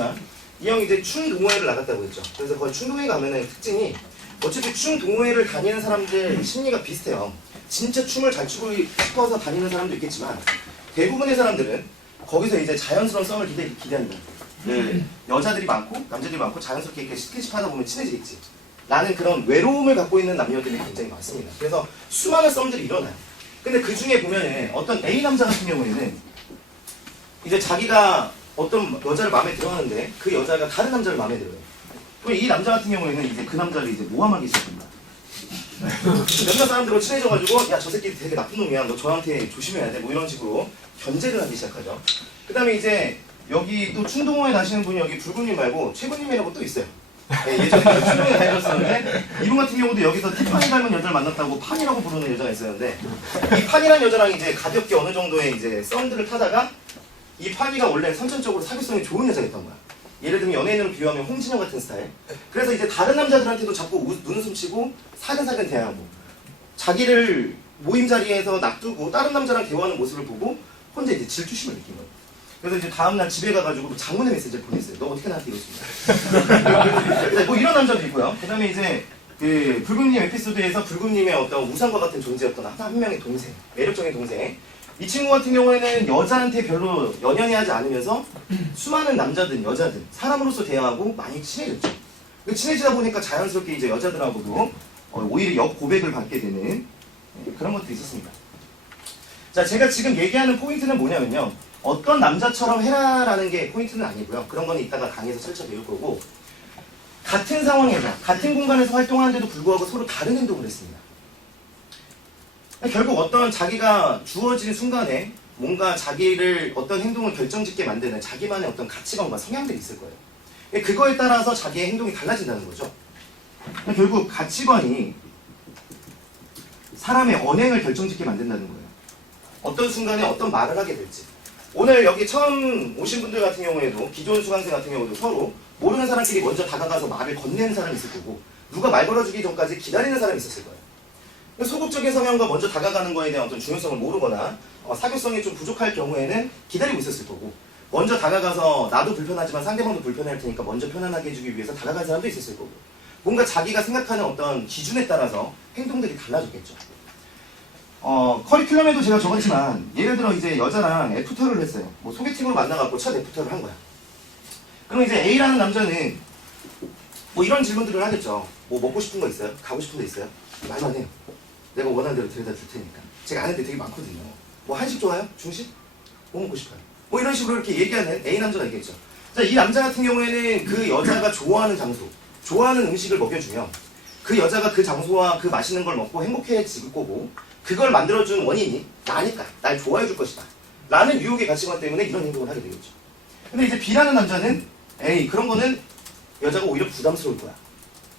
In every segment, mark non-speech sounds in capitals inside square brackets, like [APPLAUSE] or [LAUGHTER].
모르겠지만 이 형이 이제 충동호회를 나갔다고 했죠. 그래서 거기 충동호회 가면은 특징이 어차피 충동호회를 다니는 사람들 심리가 비슷해요. 진짜 춤을 잘 추고 싶어서 다니는 사람도 있겠지만 대부분의 사람들은 거기서 이제 자연스러운 썸을 기대, 기대한다. 네, 여자들이 많고 남자들이 많고 자연스럽게 이렇게 스킨십 하다 보면 친해지겠지. 라는 그런 외로움을 갖고 있는 남녀들이 굉장히 많습니다. 그래서 수많은 썸들이 일어나요. 근데 그 중에 보면은 어떤 A 남자 같은 경우에는 이제 자기가 어떤 여자를 마음에 들어하는데 그 여자가 다른 남자를 마음에 들어요. 그럼 이 남자 같은 경우에는 이제 그 남자를 이제 모함하기 시작합니다. 몇몇 사람들하고 친해져가지고 야 저 새끼 되게 나쁜 놈이야 너 저한테 조심해야 돼 뭐 이런 식으로 견제를 하기 시작하죠. 그 다음에 이제 여기 또 충동호에 다시는 분이 여기 불구님 말고 최군님이라고 또 있어요. 예, 예전에 그 충동에 다녔었는데 이분 같은 경우도 여기서 티파니 닮은 여자를 만났다고 판이라고 부르는 여자가 있었는데 이 판이라는 여자랑 이제 가볍게 어느 정도의 이제 썸들을 타다가 이 판이가 원래 선천적으로 사교성이 좋은 여자였던 거야. 예를 들면 연예인으로 비유하면 홍진영 같은 스타일. 그래서 이제 다른 남자들한테도 자꾸 우- 눈웃음 치고 사근사근 대하고 자기를 모임 자리에서 놔두고 다른 남자랑 대화하는 모습을 보고 혼자 이제 질투심을 느낀 거예요. 그래서 이제 다음날 집에 가가지고 장문의 메시지를 보냈어요. 너 어떻게 나한테 이랬습니까? [LAUGHS] 뭐 이런 남자도 있고요. 그 다음에 이제 그 불금님 에피소드에서 불금님의 어떤 우상과 같은 존재였던 한, 한 명의 동생, 매력적인 동생. 이 친구 같은 경우에는 여자한테 별로 연연해 하지 않으면서 수많은 남자든 여자든 사람으로서 대화하고 많이 친해졌죠. 그 친해지다 보니까 자연스럽게 이제 여자들하고도 어, 오히려 역 고백을 받게 되는 네, 그런 것도 있었습니다. 자, 제가 지금 얘기하는 포인트는 뭐냐면요. 어떤 남자처럼 해라라는 게 포인트는 아니고요. 그런 거는 이따가 강의에서 철저 배울 거고 같은 상황에서 같은 공간에서 활동하는데도 불구하고 서로 다른 행동을 했습니다. 결국 어떤 자기가 주어진 순간에 뭔가 자기를 어떤 행동을 결정짓게 만드는 자기만의 어떤 가치관과 성향들이 있을 거예요. 그거에 따라서 자기의 행동이 달라진다는 거죠. 결국 가치관이 사람의 언행을 결정짓게 만든다는 거예요. 어떤 순간에 어떤 말을 하게 될지. 오늘 여기 처음 오신 분들 같은 경우에도 기존 수강생 같은 경우도 서로 모르는 사람끼리 먼저 다가가서 말을 건네는 사람이 있을 거고 누가 말 걸어주기 전까지 기다리는 사람이 있었을 거예요. 소극적인 성향과 먼저 다가가는 거에 대한 어떤 중요성을 모르거나 어, 사교성이 좀 부족할 경우에는 기다리고 있었을 거고 먼저 다가가서 나도 불편하지만 상대방도 불편할 테니까 먼저 편안하게 해주기 위해서 다가간 사람도 있었을 거고 뭔가 자기가 생각하는 어떤 기준에 따라서 행동들이 달라졌겠죠. 어, 커리큘럼에도 제가 적었지만 예를 들어 이제 여자랑 애프터를 했어요. 뭐 소개팅으로 만나갖고 첫 애프터를 한 거야. 그럼 이제 A라는 남자는 뭐 이런 질문들을 하겠죠. 뭐 먹고 싶은 거 있어요? 가고 싶은 데 있어요? 말만 해요. 내가 원하는 대로 데려다 줄 테니까. 제가 아는 데 되게 많거든요. 뭐 한식 좋아요? 중식? 뭐 먹고 싶어요? 뭐 이런 식으로 이렇게 얘기하는 A 남자가 있겠죠. 자, 이 남자 같은 경우에는 그 여자가 좋아하는 장소, 좋아하는 음식을 먹여주면 그 여자가 그 장소와 그 맛있는 걸 먹고 행복해질 거고 그걸 만들어준 원인이 나니까 날 좋아해 줄 것이다. 라는 유혹의 가치관 때문에 이런 행동을 하게 되겠죠. 근데 이제 B라는 남자는 에이 그런 거는 여자가 오히려 부담스러울 거야.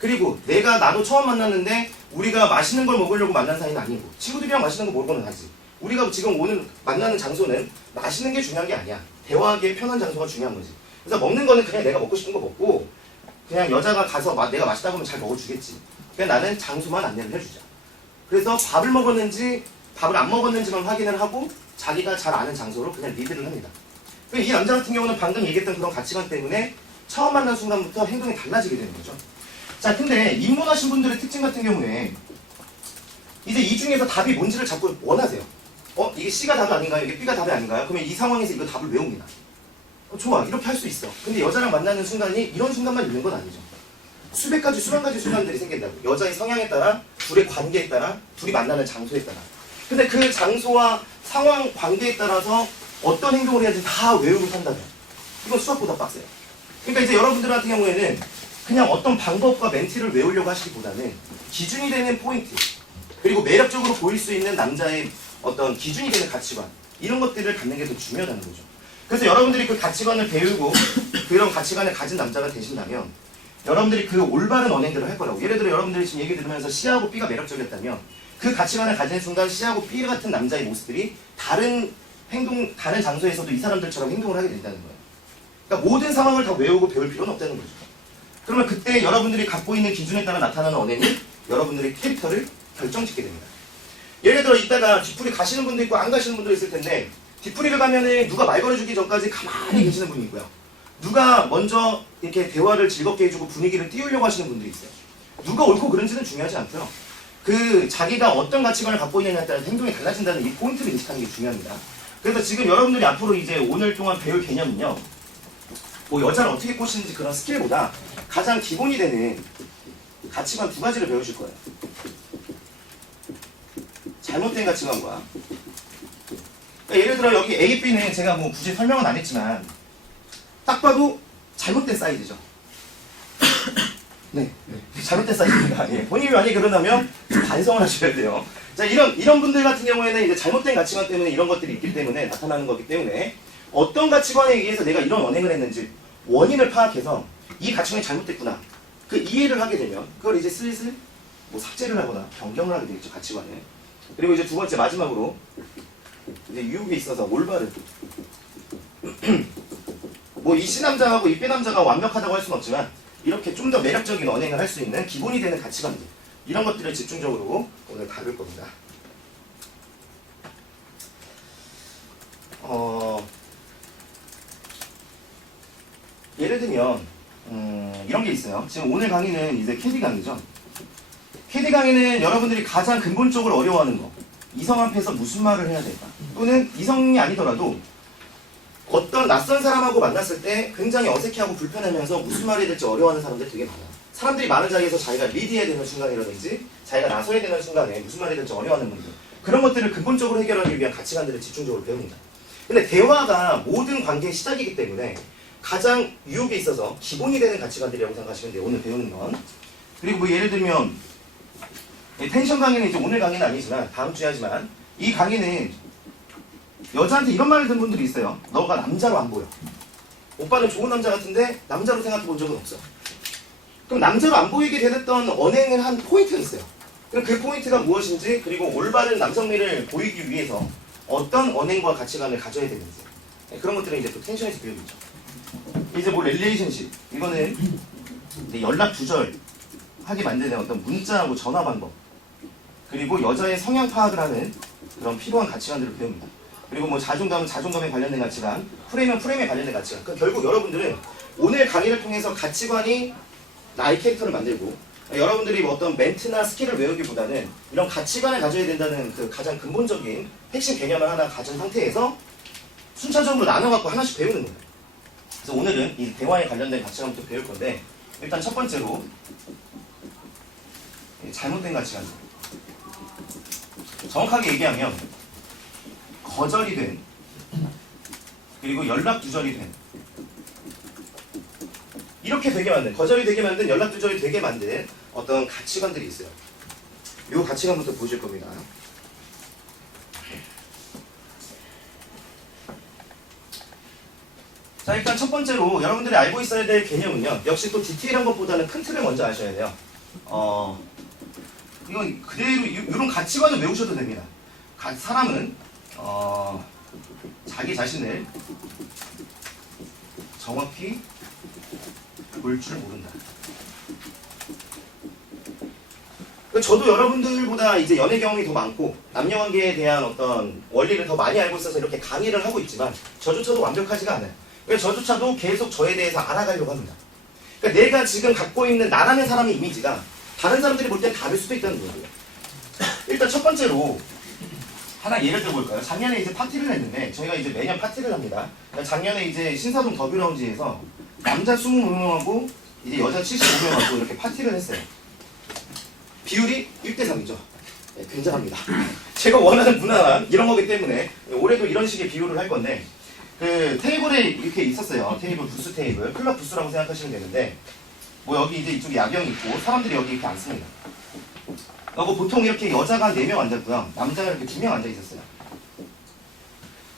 그리고 내가 나도 처음 만났는데 우리가 맛있는 걸 먹으려고 만난 사이는 아니고 친구들이랑 맛있는 거 먹으면 하지. 우리가 지금 오늘 만나는 장소는 맛있는 게 중요한 게 아니야. 대화하기에 편한 장소가 중요한 거지. 그래서 먹는 거는 그냥 내가 먹고 싶은 거 먹고 그냥 여자가 가서 마- 내가 맛있다고 하면 잘 먹어주겠지. 그냥 나는 장소만 안내를 해주자. 그래서 밥을 먹었는지 밥을 안 먹었는지만 확인을 하고 자기가 잘 아는 장소로 그냥 리드를 합니다. 그이 남자 같은 경우는 방금 얘기했던 그런 가치관 때문에 처음 만난 순간부터 행동이 달라지게 되는 거죠. 자, 근데 입문하신 분들의 특징 같은 경우에 이제 이 중에서 답이 뭔지를 자꾸 원하세요. 어, 이게 C가 답이 아닌가요? 이게 B가 답이 아닌가요? 그러면 이 상황에서 이거 답을 외웁니다. 어, 좋아, 이렇게 할 수 있어. 근데 여자랑 만나는 순간이 이런 순간만 있는 건 아니죠. 수백 가지, 수만 가지 순간들이 생긴다고. 여자의 성향에 따라, 둘의 관계에 따라, 둘이 만나는 장소에 따라. 근데 그 장소와 상황, 관계에 따라서 어떤 행동을 해야지 다 외우고 산다면 이건 수학보다 빡세요. 그러니까 이제 여러분들 같은 경우에는 그냥 어떤 방법과 멘트를 외우려고 하시기보다는 기준이 되는 포인트 그리고 매력적으로 보일 수 있는 남자의 어떤 기준이 되는 가치관 이런 것들을 갖는 게 더 중요하다는 거죠. 그래서 여러분들이 그 가치관을 배우고 그런 가치관을 가진 남자가 되신다면 여러분들이 그 올바른 언행들을 할 거라고. 예를 들어 여러분들이 지금 얘기 들으면서 C하고 B가 매력적이었다면 그 가치관을 가진 순간 C하고 B 같은 남자의 모습들이 다른 행동, 다른 장소에서도 이 사람들처럼 행동을 하게 된다는 거예요. 그러니까 모든 상황을 다 외우고 배울 필요는 없다는 거죠. 그러면 그때 여러분들이 갖고 있는 기준에 따라 나타나는 언행이 여러분들의 캐릭터를 결정짓게 됩니다. 예를 들어 이따가 뒷풀이 가시는 분도 있고 안 가시는 분도 있을 텐데 뒷풀이를 가면은 누가 말 걸어주기 전까지 가만히 계시는 분이 있고요. 누가 먼저 이렇게 대화를 즐겁게 해주고 분위기를 띄우려고 하시는 분들이 있어요. 누가 옳고 그른지는 중요하지 않고요. 그 자기가 어떤 가치관을 갖고 있느냐에 따라 행동이 달라진다는 이 포인트를 인식하는 게 중요합니다. 그래서 지금 여러분들이 앞으로 이제 오늘 동안 배울 개념은요. 뭐 여자를 어떻게 꼬시는지 그런 스킬보다 가장 기본이 되는 가치관 두 가지를 배우실 거예요. 잘못된 가치관과 그러니까 예를 들어 여기 A, B는 제가 뭐 굳이 설명은 안 했지만 딱 봐도 잘못된 사이즈죠. 네, 잘못된 사이즈입니다. 예, 본인이 만약에 그런다면 반성을 하셔야 돼요. 자, 이런 이런 분들 같은 경우에는 이제 잘못된 가치관 때문에 이런 것들이 있기 때문에 나타나는 거기 때문에 어떤 가치관에 의해서 내가 이런 언행을 했는지 원인을 파악해서 이 가치관이 잘못됐구나. 그 이해를 하게 되면 그걸 이제 슬슬 뭐 삭제를 하거나 변경을 하게 되겠죠 가치관을. 그리고 이제 두 번째 마지막으로 이제 유혹에 있어서 올바른 [CLEARS THROAT] 뭐 이 C 남자하고 이 B 남자가 완벽하다고 할 수는 없지만 이렇게 좀 더 매력적인 언행을 할 수 있는 기본이 되는 가치관들 이런 것들을 집중적으로 오늘 다룰 겁니다. 어, 예를 들면 음, 이런 게 있어요. 지금 오늘 강의는 이제 캐디 강의죠. 캐디 강의는 여러분들이 가장 근본적으로 어려워하는 거 이성 앞에서 무슨 말을 해야 될까 또는 이성이 아니더라도 어떤 낯선 사람하고 만났을 때 굉장히 어색해하고 불편하면서 무슨 말이 될지 어려워하는 사람들 되게 많아요. 사람들이 많은 자리에서 자기가 리드해야 되는 순간이라든지 자기가 나서야 되는 순간에 무슨 말이 될지 어려워하는 분들 그런 것들을 근본적으로 해결하기 위한 가치관들을 집중적으로 배웁니다. 근데 대화가 모든 관계의 시작이기 때문에 가장 유혹에 있어서 기본이 되는 가치관들이라고 생각하시면 돼요. 오늘 배우는 건. 그리고 뭐 예를 들면 이 텐션 강의는 이제 오늘 강의는 아니지만 다음 주에 하지만 이 강의는 여자한테 이런 말을 듣는 분들이 있어요. 너가 남자로 안 보여. 오빠는 좋은 남자 같은데 남자로 생각해 본 적은 없어. 그럼 남자로 안 보이게 되었던 언행을 한 포인트가 있어요. 그럼 그 포인트가 무엇인지 그리고 올바른 남성미를 보이기 위해서 어떤 언행과 가치관을 가져야 되는지 네, 그런 것들은 이제 또 텐션에서 배우고 있죠. 이제 뭐 릴레이션십 이거는 연락 두절하게 만드는 어떤 문자하고 전화 방법 그리고 여자의 성향 파악을 하는 그런 필요한 가치관들을 배웁니다. 그리고 뭐 자존감은 자존감에 관련된 가치관, 프레임은 프레임에 관련된 가치관. 그러니까 결국 여러분들은 오늘 강의를 통해서 가치관이 나의 캐릭터를 만들고 여러분들이 뭐 어떤 멘트나 스킬을 외우기보다는 이런 가치관을 가져야 된다는 그 가장 근본적인 핵심 개념을 하나 가진 상태에서 순차적으로 나눠갖고 하나씩 배우는 거예요. 그래서 오늘은 이 대화에 관련된 가치관부터 배울 건데 일단 첫 번째로 이 잘못된 가치관. 정확하게 얘기하면 거절이 된 그리고 연락 두절이 된 이렇게 되게 만든 거절이 되게 만든 연락 두절이 되게 만든 어떤 가치관들이 있어요. 이 가치관부터 보실 겁니다. 자 일단 첫 번째로 여러분들이 알고 있어야 될 개념은요. 역시 또 디테일한 것보다는 큰 틀을 먼저 아셔야 돼요. 어 이건 그대로 이- 이런 가치관을 외우셔도 됩니다. 가- 사람은 어, 자기 자신을 정확히 볼 줄 모른다. 그 저도 여러분들보다 이제 연애 경험이 더 많고 남녀 관계에 대한 어떤 원리를 더 많이 알고 있어서 이렇게 강의를 하고 있지만 저조차도 완벽하지가 않아요. 그래서 저조차도 계속 저에 대해서 알아가려고 합니다. 그러니까 내가 지금 갖고 있는 나라는 사람의 이미지가 다른 사람들이 볼 땐 다를 수도 있다는 거예요. 일단 첫 번째로 하나 예를 들어볼까요? 작년에 이제 파티를 했는데 저희가 이제 매년 파티를 합니다. 그러니까 작년에 이제 신사동 더비라운지에서 남자 20명하고 이제 여자 75명하고 이렇게 파티를 했어요. 비율이 1대 3이죠. 네, 굉장합니다. [LAUGHS] 제가 원하는 문화는 이런 거기 때문에 올해도 이런 식의 비율을 할 건데 그 테이블에 이렇게 있었어요. 테이블 부스 테이블 클럽 부스라고 생각하시면 되는데 뭐 여기 이제 이쪽에 야경 있고 사람들이 여기 이렇게 앉습니다. 그리고 보통 이렇게 여자가 4명 앉았고요. 남자가 이렇게 2명 앉아 있었어요.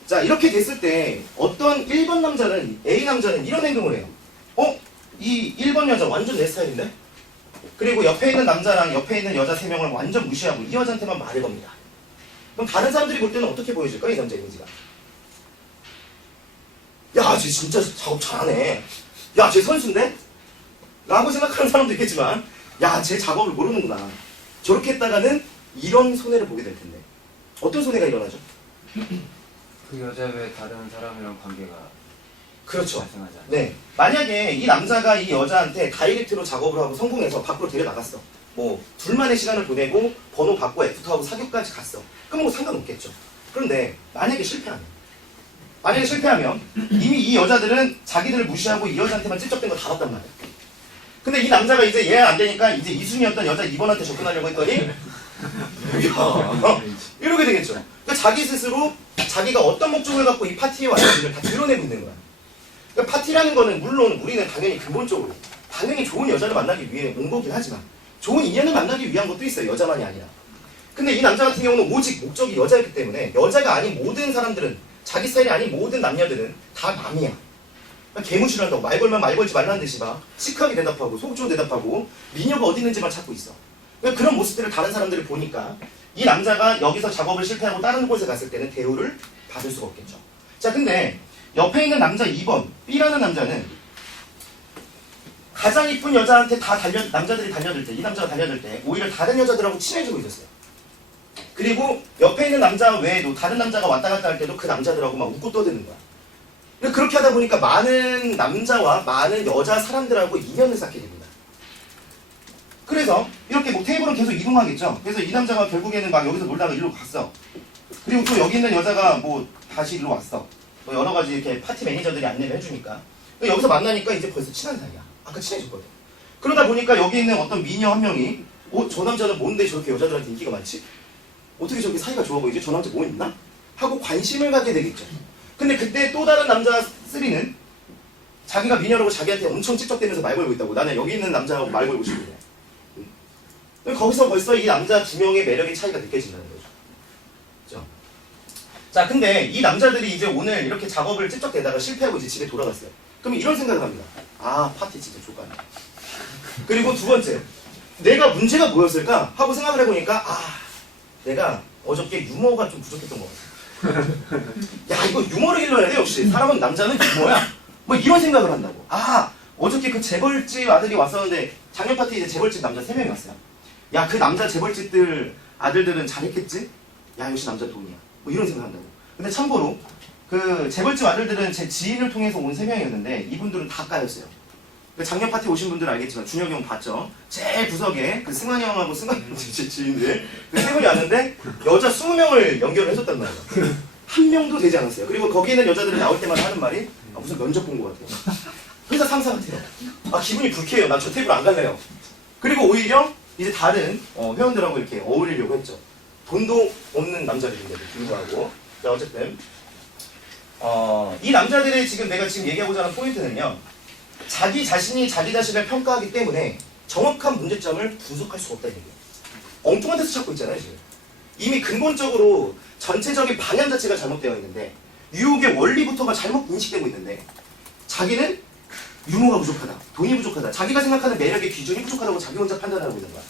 자, 이렇게 됐을 때 어떤 1번 남자는 A 남자는 이런 행동을 해요. 어? 이 1번 여자 완전 내 스타일인데? 그리고 옆에 있는 남자랑 옆에 있는 여자 3명을 완전 무시하고 이 여자한테만 말을 겁니다. 그럼 다른 사람들이 볼 때는 어떻게 보여질까? 이 남자 이미지가. 야, 쟤 진짜 작업 잘하네. 야, 쟤 선수인데? 라고 생각하는 사람도 있겠지만, 야, 쟤 작업을 모르는구나. 저렇게 했다가는 이런 손해를 보게 될 텐데. 어떤 손해가 일어나죠? [CLEARS THROAT] 그 여자 외에 다른 사람이랑 관계가 그렇죠. 발생하지 네. 만약에 이 남자가 이 여자한테 다이렉트로 작업을 하고 성공해서 밖으로 데려나갔어. 뭐, 둘만의 시간을 보내고, 번호 바꿔 애프터하고 사교까지 갔어. 그럼 뭐 상관없겠죠. 그런데, 만약에 실패하면. 만약에 실패하면 이미 이 여자들은 자기들을 무시하고 이 여자한테만 찝쩍된 거 다 봤단 말이야. 근데 이 남자가 이제 얘 안 되니까 이제 이순이었던 여자 2번한테 접근하려고 했더니 [LAUGHS] 야, 이러게 되겠죠. 그러니까 자기 스스로 자기가 어떤 목적을 갖고 이 파티에 왔는지를 다 드러내고 있는 거야. 그러니까 파티라는 거는 물론 우리는 당연히 근본적으로 당연히 좋은 여자를 만나기 위해 온 거긴 하지만 좋은 인연을 만나기 위한 것도 있어요. 여자만이 아니라. 근데 이 남자 같은 경우는 오직 목적이 여자였기 때문에 여자가 아닌 모든 사람들은 자기 스타일이 아닌 모든 남녀들은 다 남이야. 개무시한다고 말 걸면 말 걸지 말라는 듯이 막 시크하게 대답하고 속으로 대답하고 미녀가 어디 있는지만 찾고 있어. 그러니까 그런 모습들을 다른 사람들이 보니까 이 남자가 여기서 작업을 실패하고 다른 곳에 갔을 때는 대우를 받을 수가 없겠죠. 자, 근데 옆에 있는 남자 2번 B라는 남자는 가장 이쁜 여자한테 다 달려 남자들이 달려들 때 이 남자가 달려들 때 오히려 다른 여자들하고 친해지고 있었어요. 그리고 옆에 있는 남자 외에도 다른 남자가 왔다 갔다 할 때도 그 남자들하고 막 웃고 떠드는 거야. 그렇게 하다 보니까 많은 남자와 많은 여자 사람들하고 인연을 쌓게 됩니다. 그래서 이렇게 뭐 테이블은 계속 이동하겠죠. 그래서 이 남자가 결국에는 막 여기서 놀다가 일로 갔어. 그리고 또 여기 있는 여자가 뭐 다시 일로 왔어. 뭐 여러 가지 이렇게 파티 매니저들이 안내를 해주니까. 여기서 만나니까 이제 벌써 친한 사이야. 아까 친해졌거든. 그러다 보니까 여기 있는 어떤 미녀 한 명이 어, 저 남자는 뭔데 저렇게 여자들한테 인기가 많지? 어떻게 저렇게 사이가 좋아 보이지? 저 남자 뭐 있나? 하고 관심을 갖게 되겠죠. 근데 그때 또 다른 남자 쓰리는 자기가 미녀라고 자기한테 엄청 찝쩍대면서 말 걸고 있다고. 나는 여기 있는 남자하고 말 걸고 싶은데. 거기서 벌써 이 남자 두 명의 매력의 차이가 느껴진다는 거죠. 그죠? 자, 근데 이 남자들이 이제 오늘 이렇게 작업을 찝쩍대다가 실패하고 이제 집에 돌아갔어요. 그럼 이런 생각을 합니다. 아, 파티 진짜 족가네. 그리고 두 번째, 내가 문제가 뭐였을까? 하고 생각을 해보니까, 아, 내가 어저께 유머가 좀 부족했던 것 같아. 야, 이거 유머를 길러야 돼, 역시. 사람은 남자는 유머야. 뭐 이런 생각을 한다고. 아, 어저께 그 재벌집 아들이 왔었는데, 작년 파티 이제 재벌집 남자 세 명이 왔어요. 야, 그 남자 재벌집들 아들들은 잘했겠지? 야, 역시 남자 돈이야. 뭐 이런 생각 한다고. 근데 참고로, 그 재벌집 아들들은 제 지인을 통해서 온세 명이었는데, 이분들은 다 까였어요. 그 작년 파티 오신 분들은 알겠지만 준혁이 형 봤죠? 제일 구석에 그 승환이 형하고 승환이 형제 지인들 그세 분이 왔는데 여자 20명을 연결을 해줬단 말이에요. 한 명도 되지 않았어요. 그리고 거기 있는 여자들이 나올 때마다 하는 말이 아, 무슨 면접 본 것 같아요. 회사 상사 같아요. 아 기분이 불쾌해요. 나 저 테이블 안 갈래요. 그리고 오히려 이제 다른 어, 회원들하고 이렇게 어울리려고 했죠. 돈도 없는 남자들인데도 불구하고 자 어쨌든 어, 이 남자들의 지금 내가 지금 얘기하고자 하는 포인트는요. 자기 자신이 자기 자신을 평가하기 때문에 정확한 문제점을 분석할 수가 없다는 얘기예요. 엉뚱한 데서 찾고 있잖아요, 지금. 이미 근본적으로 전체적인 방향 자체가 잘못되어 있는데 유혹의 원리부터가 잘못 인식되고 있는데 자기는 유머가 부족하다, 돈이 부족하다, 자기가 생각하는 매력의 기준이 부족하다고 자기 혼자 판단하고 있는 거야.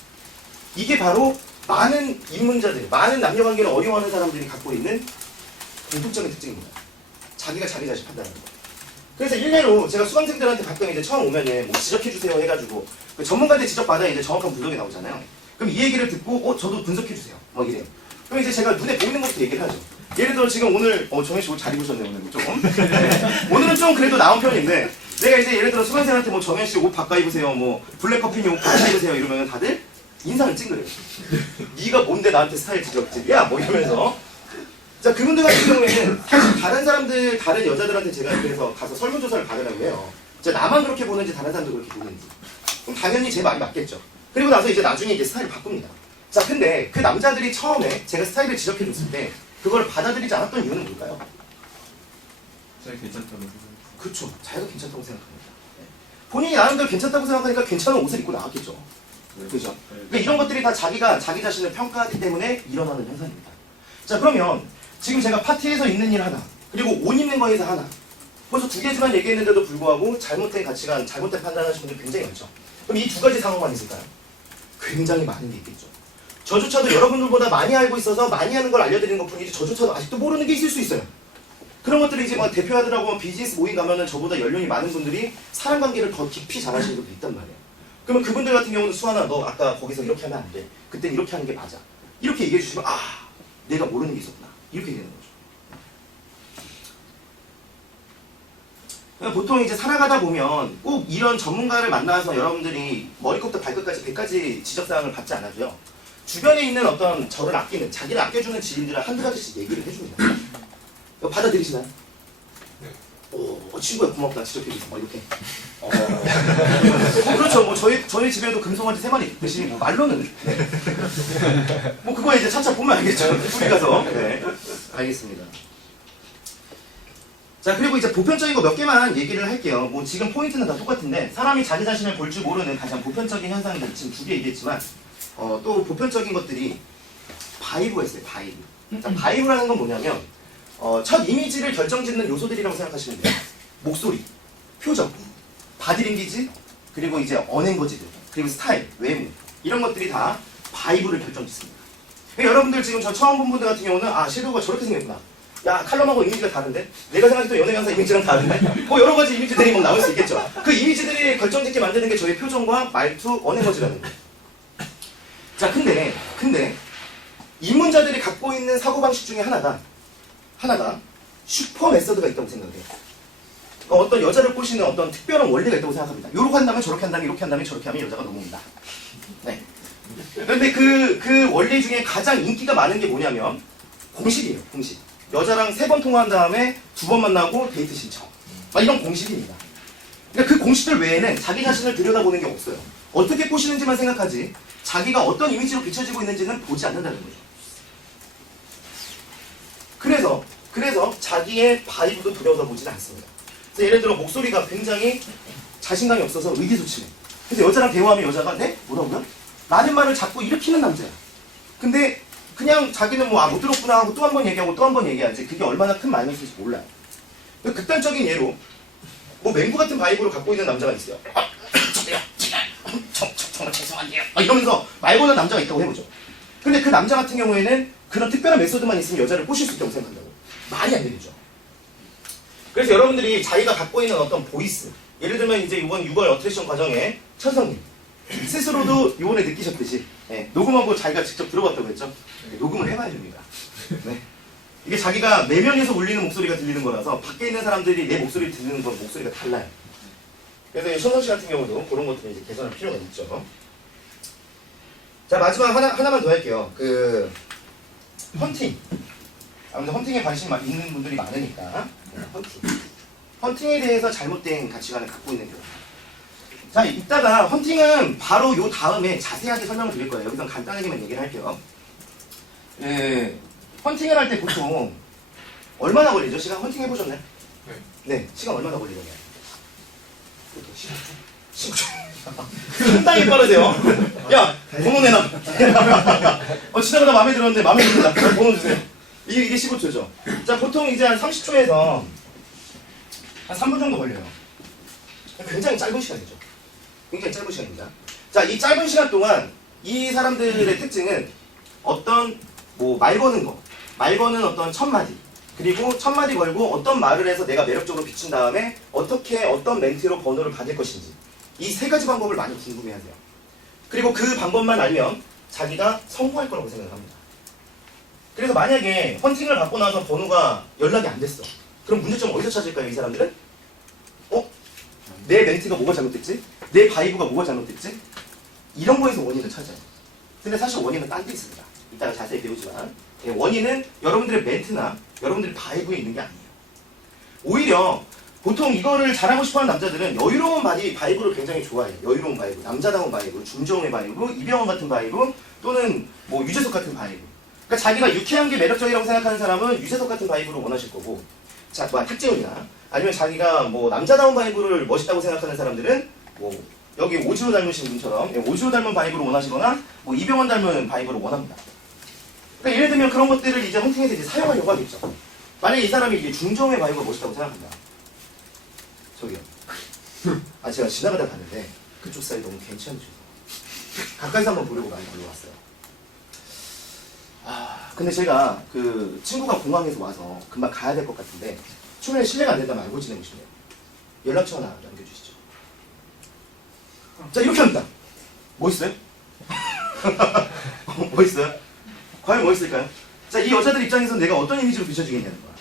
이게 바로 많은 입문자들, 많은 남녀관계를 어려워하는 사람들이 갖고 있는 공통적인 특징입니다. 자기가 자기 자신 판단하는 거. 그래서 일례로 제가 수강생들한테 가끔 이제 처음 오면은 뭐 지적해주세요 해가지고 그 전문가한테 지적받아 이제 정확한 분석이 나오잖아요. 그럼 이 얘기를 듣고 어 저도 분석해주세요. 막 이래요. 그럼 이제 제가 눈에 보이는 것부터 얘기를 하죠. 예를 들어 지금 오늘 어 정혜 씨옷 잘 입으셨네요 오늘 좀. [LAUGHS] 네. 오늘은 좀 그래도 나온 편인데 내가 이제 예를 들어 수강생한테 뭐 정혜 씨옷 바꿔 입으세요, 뭐 블랙 커피님 옷 바꿔 입으세요 이러면 다들 인상을 찡그려요. [LAUGHS] 네가 뭔데 나한테 스타일 지적질이야? 뭐 이러면서 자, 그분들 같은 경우에는 사실 다른 사람들, 다른 여자들한테 제가 그래서 가서 설문조사를 받으라고 해요. 자, 나만 그렇게 보는지 다른 사람도 그렇게 보는지. 그럼 당연히 제 말이 맞겠죠. 그리고 나서 이제 나중에 이제 스타일을 바꿉니다. 자, 근데 그 남자들이 처음에 제가 스타일을 지적해줬을 때 그걸 받아들이지 않았던 이유는 뭘까요? 제가 괜찮다고 생각해요. 그렇죠. 자기가 괜찮다고 생각합니다. 네. 본인이 나름대로 괜찮다고 생각하니까 괜찮은 옷을 입고 나왔겠죠. 그죠? 그러니까 이런 것들이 다 자기가 자기 자신을 평가하기 때문에 일어나는 현상입니다. 자, 그러면 지금 제가 파티에서 있는 일 하나, 그리고 옷 입는 거에서 하나, 벌써 두 개지만 얘기했는데도 불구하고 잘못된 가치관, 잘못된 판단하시는 분들 굉장히 많죠. 그럼 이 두 가지 상황만 있을까요? 굉장히 많은 게 있겠죠. 저조차도 여러분들보다 많이 알고 있어서 많이 하는 걸 알려드리는 것 뿐이지 저조차도 아직도 모르는 게 있을 수 있어요. 그런 것들이 이제 막 대표하더라고 비즈니스 모임 가면은 저보다 연령이 많은 분들이 사람 관계를 더 깊이 잘 하시는 분도 있단 말이에요. 그러면 그분들 같은 경우는 수아나 너 아까 거기서 이렇게 하면 안 돼. 그땐 이렇게 하는 게 맞아. 이렇게 얘기해 주시면 아 내가 모르는 게 있었구나. 이렇게 되는 거죠. 보통 이제 살아가다 보면 꼭 이런 전문가를 만나서 여러분들이 머리끝부터 발끝까지 100가지 지적사항을 받지 않아도요. 주변에 있는 어떤 저를 아끼는, 자기를 아껴주는 지인들을 한두 가지씩 얘기를 해줍니다. 이거 받아들이시나요? 어, 친구야 고맙다 지적해줘서 뭐 이렇게. 어, 어, 그렇죠. 뭐 저희 저희 집에도 금송아지 세 마리 있듯이 뭐 말로는 네. 뭐 그거 이제 차차 보면 알겠죠. 우리 가서. 네. 알겠습니다. 자 그리고 이제 보편적인 거 몇 개만 얘기를 할게요. 뭐 지금 포인트는 다 똑같은데 사람이 자기 자신을 볼 줄 모르는 가장 보편적인 현상들 지금 두 개 얘기했지만 어, 또 보편적인 것들이 바이브가 있어요. 바이브. 자, 바이브라는 건 뭐냐면 어, 첫 이미지를 결정짓는 요소들이라고 생각하시면 돼요. 목소리, 표정, 바디랭귀지, 그리고 이제 언행거지들, 그리고 스타일, 외모 이런 것들이 다 바이브를 결정짓습니다. 그러니까 여러분들 지금 저 처음 본 분들 같은 경우는 아 섀도우가 저렇게 생겼구나. 야 칼럼하고 이미지가 다른데? 내가 생각했던 연예 강사 이미지랑 다른데? 뭐 여러 가지 이미지들이 막 나올 수 있겠죠. 그 이미지들이 결정짓게 만드는 게 저희 표정과 말투, 언행거지라는 거예요. 자 근데 근데 입문자들이 갖고 있는 사고방식 중에 하나가 하나가 슈퍼 메서드가 있다고 생각해요. 어떤 여자를 꼬시는 어떤 특별한 원리가 있다고 생각합니다. 요렇게 한다면 저렇게 한다면 이렇게 한다면 저렇게 하면 여자가 넘어온다. 네. 그런데 그, 그 원리 중에 가장 인기가 많은 게 뭐냐면 공식이에요. 공식. 여자랑 세 번 통화한 다음에 두 번 만나고 데이트 신청. 막 이런 공식입니다. 그러니까 그 공식들 외에는 자기 자신을 들여다보는 게 없어요. 어떻게 꼬시는지만 생각하지 자기가 어떤 이미지로 비춰지고 있는지는 보지 않는다는 거죠. 그래서 그래서 자기의 바이브도 들여다 보지는 않습니다. 그래서 예를 들어 목소리가 굉장히 자신감이 없어서 의기소침해. 그래서 여자랑 대화하면 여자가 네? 뭐라고요? 라는 말을 자꾸 일으키는 남자야. 근데 그냥 자기는 뭐 아 못 들었구나 하고 또 한 번 얘기하고 또 한 번 얘기하지 그게 얼마나 큰 마이너스인지 몰라요. 그 극단적인 예로 뭐 맹구 같은 바이브를 갖고 있는 남자가 있어요. 아, 정말 죄송한데요. 막 이러면서 말 거는 남자가 있다고 해보죠. 근데 그 남자 같은 경우에는 그런 특별한 메소드만 있으면 여자를 꼬실 수 있다고 생각한다고. 말이 안 되죠. 그래서 여러분들이 자기가 갖고 있는 어떤 보이스, 예를 들면 이제 이번 6월 어트랙션 과정에 천성님 스스로도 요번에 느끼셨듯이 예, 녹음하고 자기가 직접 들어봤다고 했죠. 예, 녹음을 해봐야 됩니다. 네. 이게 자기가 내면에서 울리는 목소리가 들리는 거라서 밖에 있는 사람들이 내 목소리를 듣는 건 목소리가 달라요. 그래서 천성 씨 같은 경우도 그런 것들을 이제 개선할 필요가 있죠. 자 마지막 하나 하나만 더 할게요. 그 헌팅. 아무튼 헌팅에 관심 이 있는 분들이 많으니까 네, 헌팅. 헌팅에 대해서 잘못된 가치관을 갖고 있는 경우. 자 이따가 헌팅은 바로 요 다음에 자세하게 설명을 드릴 거예요. 여기서 간단하게만 얘기를 할게요. 예, 헌팅을 할 때 보통 얼마나 걸리죠? 시간 헌팅 해보셨나요? 네. 네, 시간 얼마나 걸리나요? 15초. 상당히 빠르세요. 야, 번호 내놔. [LAUGHS] 어, 지나가다 마음에 들었는데 마음에 듭니다. 번호 주세요. 이게, 이게 15초죠. 자, 보통 이제 한 30초에서 한 3분 정도 걸려요. 굉장히 짧은 시간이죠. 굉장히 짧은 시간입니다. 자, 이 짧은 시간 동안 이 사람들의 특징은 어떤 뭐 말 거는 거, 말 거는 어떤 첫 마디, 그리고 첫 마디 걸고 어떤 말을 해서 내가 매력적으로 비춘 다음에 어떻게 어떤 멘트로 번호를 받을 것인지 이 세 가지 방법을 많이 궁금해하세요. 그리고 그 방법만 알면 자기가 성공할 거라고 생각합니다. 그래서 만약에 헌팅을 받고 나서 번호가 연락이 안 됐어. 그럼 문제점 어디서 찾을까요, 이 사람들은? 어? 내 멘트가 뭐가 잘못됐지? 내 바이브가 뭐가 잘못됐지? 이런 거에서 원인을 찾아요. 근데 사실 원인은 딴 데 있습니다. 이따가 자세히 배우지만 예, 원인은 여러분들의 멘트나 여러분들의 바이브에 있는 게 아니에요. 오히려 보통 이거를 잘하고 싶어 하는 남자들은 여유로운 바이, 바이브를 굉장히 좋아해요. 여유로운 바이브, 남자다운 바이브, 준정의 바이브, 이병헌 같은 바이브 또는 뭐 유재석 같은 바이브. 그러니까 자기가 유쾌한 게 매력적이라고 생각하는 사람은 유재석 같은 바이브를 원하실 거고, 자, 뭐 탁재훈이나 아니면 자기가 뭐 남자다운 바이브를 멋있다고 생각하는 사람들은 뭐 여기 오지호 닮으신 분처럼 예, 오지호 닮은 바이브를 원하시거나 뭐 이병헌 닮은 바이브를 원합니다. 그러니까 예를 들면 그런 것들을 이제 헌팅에서 이제 사용하려고 하겠죠. 만약에 이 사람이 이제 중정의 바이브가 멋있다고 생각한다. 저기요. 아 제가 지나가다 봤는데 그쪽 사이 너무 괜찮으셔서 가까이서 한번 보려고 많이 불러왔어요. 아 근데 제가 그 친구가 공항에서 와서 금방 가야 될 것 같은데 초면에 실례가 안 된다면 알고 지내고 싶네요. 연락처 하나 남겨주시죠. 자 이렇게 합니다. 뭐 있어요? 뭐 [LAUGHS] 있어요? 과연 뭐 있을까요? 자 이 여자들 입장에서 내가 어떤 이미지로 비춰지겠냐는 거야.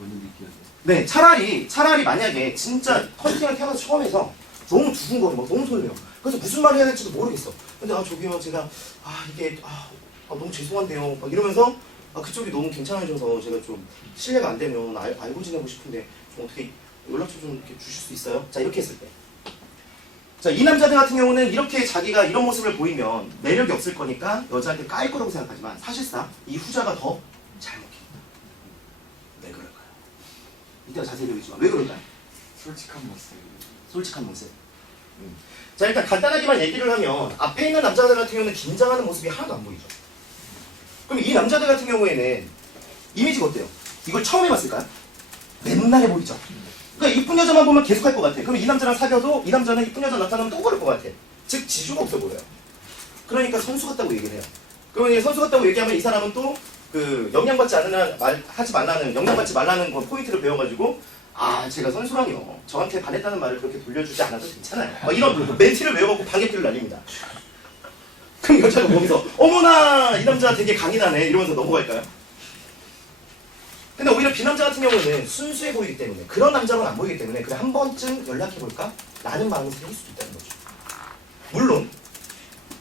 원인 느끼하세요. 네, 차라리 차라리 만약에 진짜 컨팅을 태어나서 처음 해서 너무 두근거려, 막 너무 설레요. 그래서 무슨 말을 해야 될지도 모르겠어. 근데 아 저기요, 제가 아 이게 아, 아, 너무 죄송한데요. 막 이러면서 아 그쪽이 너무 괜찮으셔서 제가 좀 실례가 안 되면 알, 알고 지내고 싶은데 좀 어떻게 연락처 좀 이렇게 주실 수 있어요? 자 이렇게 했을 때. 자, 이 남자들 같은 경우는 이렇게 자기가 이런 모습을 보이면 매력이 없을 거니까 여자한테 까일 거라고 생각하지만 사실상 이 후자가 더 잘 먹힙니다. 왜 그럴까요? 이따가 자세히 배우지만 왜 그럴까요? 솔직한 모습. 솔직한 모습. 음. 자, 일단 간단하게만 얘기를 하면 앞에 있는 남자들 같은 경우는 긴장하는 모습이 하나도 안 보이죠. 그럼 이 남자들 같은 경우에는 이미지가 어때요? 이걸 처음 해봤을까요? 맨날 해보이죠. 그러니까 이쁜 여자만 보면 계속 할 것 같아. 그럼 이 남자랑 사귀어도 이 남자는 이쁜 여자 나타나면 또 그럴 것 같아. 즉 지주가 없어 보여요. 그러니까 선수 같다고 얘기를 해요. 그러면 이 선수 같다고 얘기하면 이 사람은 또 그 영향받지 않는 말 하지 말라는 영향받지 말라는 그 포인트를 배워가지고 아 제가 선수라뇨 저한테 반했다는 말을 그렇게 돌려주지 않아도 괜찮아요. 막 이런 멘트를 외워갖고 방귀피를 날립니다. 그럼 여자가 거기서 어머나 이 남자 되게 강인하네 이러면서 넘어갈까요? 근데 오히려 비남자 같은 경우는 순수해 보이기 때문에 그런 남자로는 안 보이기 때문에 그래 한 번쯤 연락해볼까? 라는 마음이 생길 수도 있다는 거죠. 물론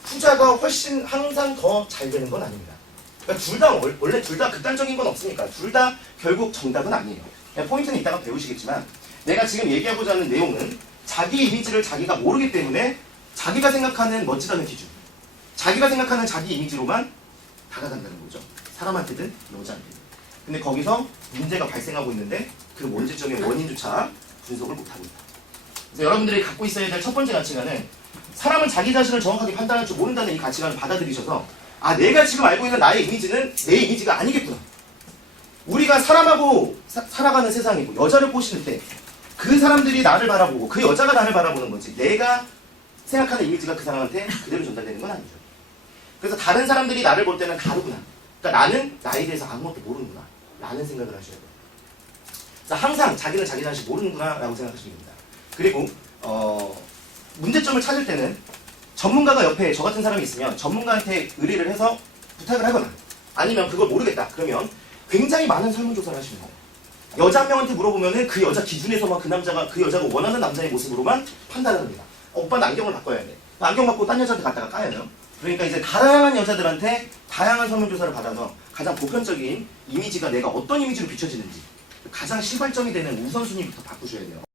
후자가 훨씬 항상 더 잘 되는 건 아닙니다. 그러니까 둘 다 원래 둘 다 극단적인 건 없으니까 둘 다 결국 정답은 아니에요. 포인트는 이따가 배우시겠지만 내가 지금 얘기하고자 하는 내용은 자기 이미지를 자기가 모르기 때문에 자기가 생각하는 멋지다는 기준, 자기가 생각하는 자기 이미지로만 다가간다는 거죠. 사람한테든 여자한테든. 근데 거기서 문제가 발생하고 있는데 그 문제점의 원인조차 분석을 못하고 있다. 그래서 여러분들이 갖고 있어야 될 첫 번째 가치관은 사람은 자기 자신을 정확하게 판단할 줄 모른다는 이 가치관을 받아들이셔서 아 내가 지금 알고 있는 나의 이미지는 내 이미지가 아니겠구나. 우리가 사람하고 사- 살아가는 세상이고 여자를 꼬시는 때 그 사람들이 나를 바라보고 그 여자가 나를 바라보는 거지 내가 생각하는 이미지가 그 사람한테 그대로 전달되는 건 아니죠. 그래서 다른 사람들이 나를 볼 때는 다르구나. 그러니까 나는 나에 대해서 아무것도 모르는구나. 라는 생각을 하셔야 돼요. 그래서 항상 자기는 자기 자신 모르는구나 라고 생각하시면 됩니다. 그리고 어, 문제점을 찾을 때는 전문가가 옆에 저 같은 사람이 있으면 전문가한테 의뢰를 해서 부탁을 하거나 아니면 그걸 모르겠다. 그러면 굉장히 많은 설문조사를 하시는 거예요. 여자 한 명한테 물어보면은 그 여자 기준에서만 그 남자가 그 여자가 원하는 남자의 모습으로만 판단을 합니다. 어, 오빠는 안경을 바꿔야 돼. 안경 바꾸고 딴 여자한테 갖다가 까야 돼요. 그러니까 이제 다양한 여자들한테 다양한 설문조사를 받아서 가장 보편적인 이미지가 내가 어떤 이미지로 비춰지는지 가장 시발점이 되는 우선순위부터 바꾸셔야 돼요.